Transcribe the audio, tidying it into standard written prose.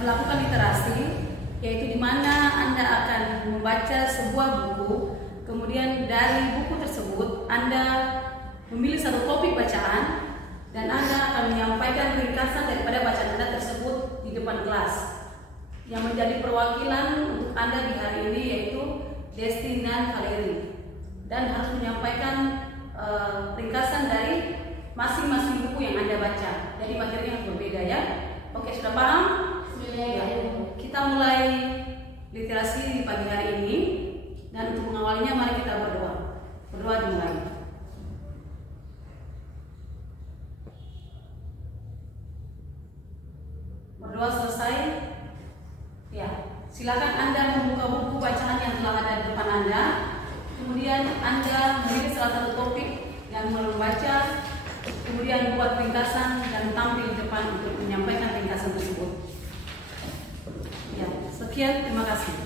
Melakukan literasi, yaitu di mana Anda akan membaca sebuah buku, kemudian dari buku tersebut Anda memilih satu topik bacaan dan Anda akan menyampaikan ringkasan daripada bacaan Anda tersebut di depan kelas. Yang menjadi perwakilan untuk Anda di hari ini yaitu Desti dan Valeri, dan harus menyampaikan ringkasan dari masing-masing buku yang Anda baca. Jadi materinya harus berbeda ya. Oke, sudah paham? Ya, kita mulai literasi di pagi hari ini, dan untuk mengawalnya mari kita berdoa. Berdoa dimulai. Berdoa selesai. Ya, silakan Anda membuka buku bacaan yang telah ada di depan Anda. Kemudian Anda memilih salah satu topik yang membaca, kemudian buat ringkasan dan tampil di depan untuk menyampaikan ringkasan tersebut. Ya, sekian, terima kasih.